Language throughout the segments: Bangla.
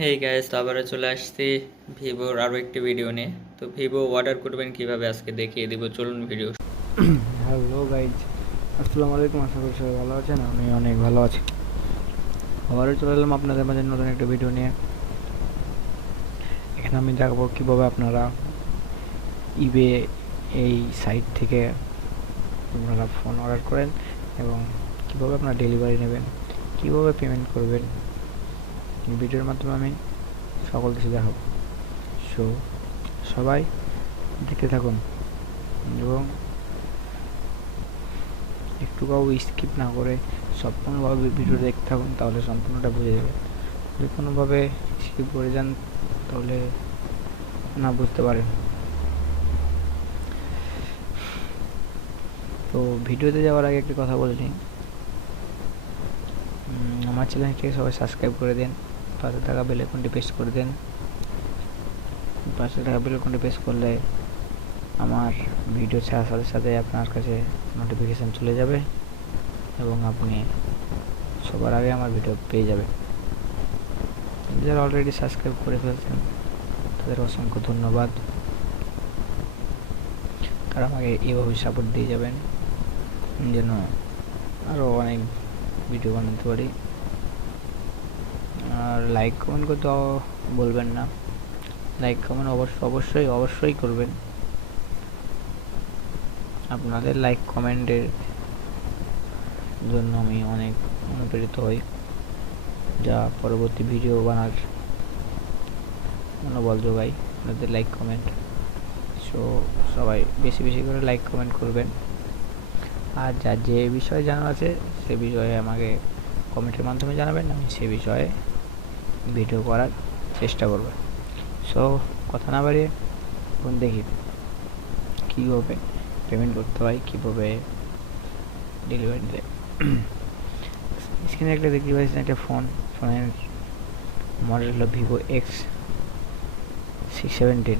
হেই গাইস, তো আবারও চলে আসছি ভিভোর আরও একটি ভিডিও নিয়ে। তো ভিভো অর্ডার করবেন কিভাবে আজকে দেখিয়ে দিব, চলুন ভিডিও। হ্যালো গাইজ, আসসালামু আলাইকুম। আশা করি সবাই ভালো আছেন। আমি অনেক ভালো আছি। আবারও চলে এলাম আপনাদের মাঝে নতুন একটা ভিডিও নিয়ে। এখানে আমি দেখাবো কীভাবে আপনারা ইবে এই সাইট থেকে আপনারা ফোন অর্ডার করেন এবং কীভাবে আপনারা ডেলিভারি নেবেন, কীভাবে পেমেন্ট করবেন। এই ভিডিওর মাধ্যমে আমি সকল কিছু দেখাবো। সো সবাই দেখতে থাকুন এবং একটুকাও স্কিপ না করে সম্পূর্ণভাবে ভিডিও দেখতে থাকুন, তাহলে সম্পূর্ণটা বুঝে যাবেন। যদি কোনোভাবে স্কিপ করে যান তাহলে না বুঝতে পারেন। তো ভিডিওতে যাওয়ার আগে একটি কথা বলে নিই, আমার চ্যানেলটিকে সবাই সাবস্ক্রাইব করে দেন, পাশে থাকা বেল আইকনটি প্রেস করে দেন। পাশে থাকা বেল আইকনটি প্রেস করলে আমার ভিডিও ছাড়ার সাথে সাথে আপনার কাছে নোটিফিকেশান চলে যাবে এবং আপনি সবার আগে আমার ভিডিও পেয়ে যাবেন। যারা অলরেডি সাবস্ক্রাইব করে ফেলছেন তাদের অসংখ্য ধন্যবাদ। তারা আমাকে এইভাবে সাপোর্ট দিয়ে যাবেন যেন আরও অনেক ভিডিও বানাতে পারি। আর লাইক কমেন্ট করতে বলবেন না, লাইক কমেন্ট অবশ্যই করবেন। আপনাদের লাইক কমেন্টের জন্য আমি অনেক অনুপ্রেরিত হই, যা পরবর্তী ভিডিও বানার মনোবল যোগায় আপনাদের লাইক কমেন্ট। সো সবাই বেশি বেশি করে লাইক কমেন্ট করবেন। আর যা যে বিষয়ে জানার আছে সে বিষয়ে আমাকে কমেন্টের মাধ্যমে জানাবেন, আমি সে বিষয়ে ভিডিও করার চেষ্টা করব। সো কথা না বাড়িয়ে এখন দেখি কীভাবে পেমেন্ট করতে হয়, কীভাবে ডেলিভারি দেয়। স্ক্রিনে একটা দেখতে পাচ্ছেন একটা ফোনের মডেল হলো ভিভো X70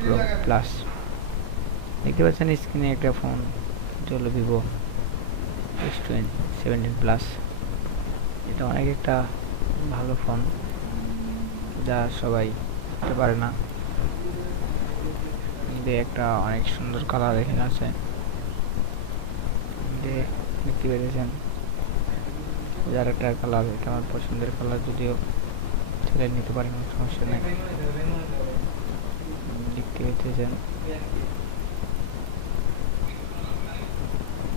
Pro প্লাস। দেখতে পাচ্ছেন স্ক্রিনে একটা ফোন, এটা হলো ভিভো X17 প্লাস। এটা অনেক একটা ভালো ফোন, যা সবাই করতে পারে না। একটা অনেক সুন্দর কালার এখানে আছে, দেখতে পেরেছেন। যার একটা কালার, এটা আমার পছন্দের কালার, যদিও ছেলে নিতে পারেন, সমস্যা নেই। দেখতে পেতেছেন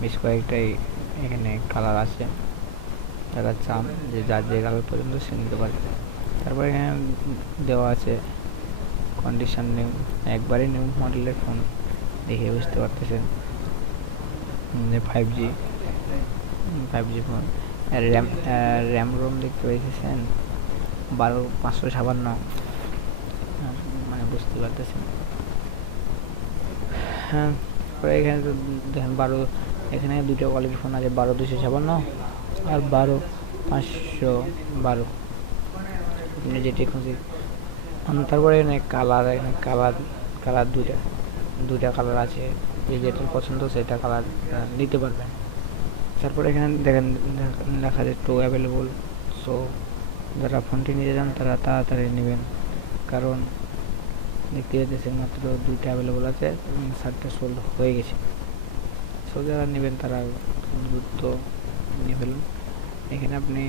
বেশ কয়েকটাই এখানে কালার আছে, যারা চান যে যার যে কালার পর্যন্ত সে নিতে পারে। তারপরে এখানে দেওয়া আছে কন্ডিশন নিউ, একবারে নিউ মডেলের ফোন দেখে বুঝতে পারতেছেন। 5G phone. র্যাম রোম দেখতে পাইতেছেন 12556, মানে বুঝতে পারতেছেন। হ্যাঁ, এখানে তো দেখেন এখানে দুটো কোয়ালিটির ফোন আছে, 12256 আর 12512, আপনি যেটি খুঁজি। তারপরে এখানে কালার দুইটা কালার আছে, যেটা পছন্দ সেটা কালার নিতে পারবেন। তারপরে এখানে দেখেন লেখা আছে টু অ্যাভেলেবল। সো যারা ফোনটি নিতে চান তারা তাড়াতাড়ি নেবেন, কারণ দেখতে পাচ্ছেন মাত্র 2টা অ্যাভেলেবল আছে এবং 7টা সোল্ড হয়ে গেছে। সো যারা নেবেন তারা দ্রুত নিয়ে ফেলুন। এখানে আপনি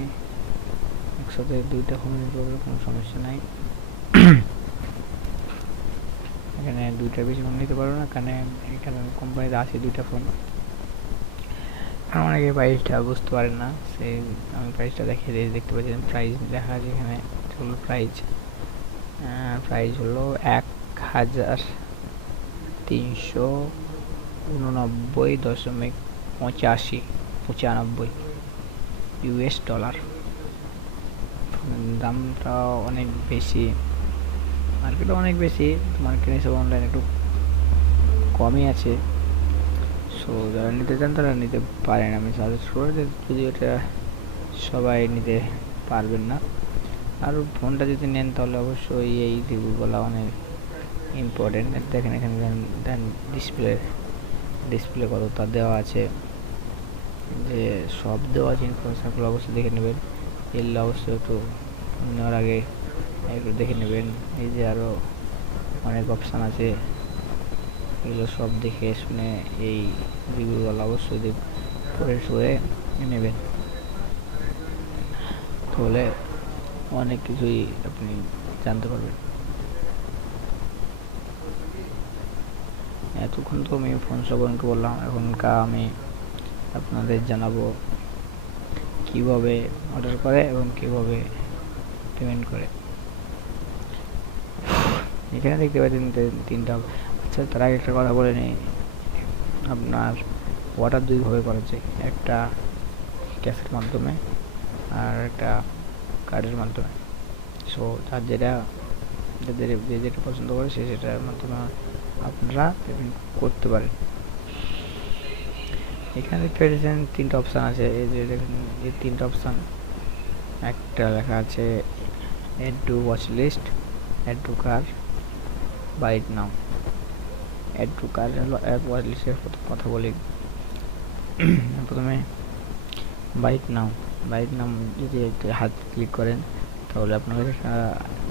একসাথে 2টা ফোন নিতে পারবেন, কোনো সমস্যা নাই। এখানে 2টা বেশি ফোন নিতে পারবো না, কারণ এখানে কোম্পানিতে আছে 2টা ফোন। অনেকে প্রাইসটা বুঝতে পারেন না, সেই আমি প্রাইসটা দেখিয়ে দিই। দেখতে পাচ্ছেন প্রাইস দেখা আছে এখানে, হলো প্রাইস হলো 1389.95 US ডলার। দামটা অনেক বেশি, মার্কেটে অনেক বেশি, মার্কেট হিসেবে অনলাইন একটু কমই আছে। সো যারা নিতে চান তারা নিতে পারেন। আমি সাজেস্ট করব, যদি ওটা সবাই নিতে পারবেন না। আর ফোনটা যদি নেন তাহলে অবশ্যই এই রিভিউগুলো অনেক ইম্পর্টেন্ট। দেখেন এখানে দেন ডিসপ্লে কতটা দেওয়া আছে, যে সব দেওয়া আছে ইনফরমেশনগুলো অবশ্যই দেখে নেবেন। এগুলো অবশ্যই একটু নেওয়ার আগে একটু দেখে নেবেন। এই যে আরও অনেক অপশান আছে, এগুলো সব দেখে শুনে এই রিভিউগুলো অবশ্যই পড়ে শুয়ে নেবেন, তাহলে অনেক কিছুই আপনি জানতে পারবেন। এতক্ষণ তো আমি ফোন সম্পর্কে বললাম, এখনকার আমি আপনাদের জানাবো কিভাবে অর্ডার করে এবং কিভাবে পেমেন্ট করে। এখানে দেখতে পাচ্ছেন তিনটা। আচ্ছা, তার আগে একটা কথা বলে নিই, আপনার অর্ডার দুইভাবে করা যায়, একটা ক্যাশের মাধ্যমে আর একটা কার্ডের মাধ্যমে। সো যার যে যেটা পছন্দ করে সে সেটার মাধ্যমে আপনারা পেমেন্ট করতে পারেন। এখানে দেখতে পাচ্ছেন তিনটা অপশান আছে, এই যে দেখেন এই তিনটা অপশান। একটা লেখা আছে add to watchlist, add to cart, buy it now. Add to cart হলো অ্যাপ ওয়াচ লিস্টের কথা বলি। প্রথমে বাইট নাও যদি হাত ক্লিক করেন তাহলে আপনাদের একটা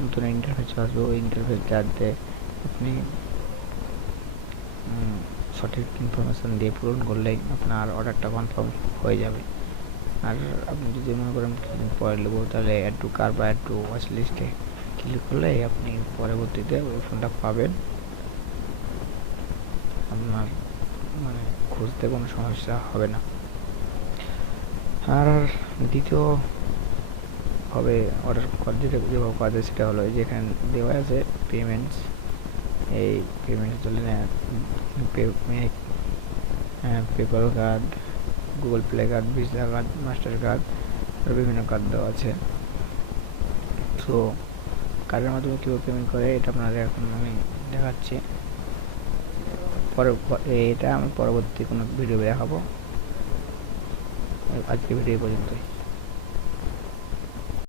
নতুন ইন্টারফেস আসবে। ওই ইন্টারফেসটাতে আপনি সঠিক ইনফরমেশান দিয়ে পূরণ করলেই আপনার অর্ডারটা কনফার্ম হয়ে যাবে। আর আপনি যদি মনে করেন পরে নেবো, তাহলে অ্যাড টু কার বা অ্যাড টু ওয়াচ লিস্টে ক্লিক করলে আপনি পরবর্তীতে ওই ফোনটা পাবেন। আপনার মানে খুঁজতে কোনো সমস্যা হবে না। আর দ্বিতীয় হবে অর্ডার যেভাবে করা যায় সেটা হলো যেখানে দেওয়া আছে পেমেন্টস। এই পেমেন্ট চলে PayPal card, Google Play card, Visa card, Mastercard আর বিভিন্ন কার্ড দেওয়া আছে। সো কার্ডের মাধ্যমে কীভাবে পেমেন্ট করে এটা আপনাদের এখন আমি দেখাচ্ছি। এটা আমি পরবর্তী কোনো ভিডিও দেখাবো। আজকে ভিডিও পর্যন্তই।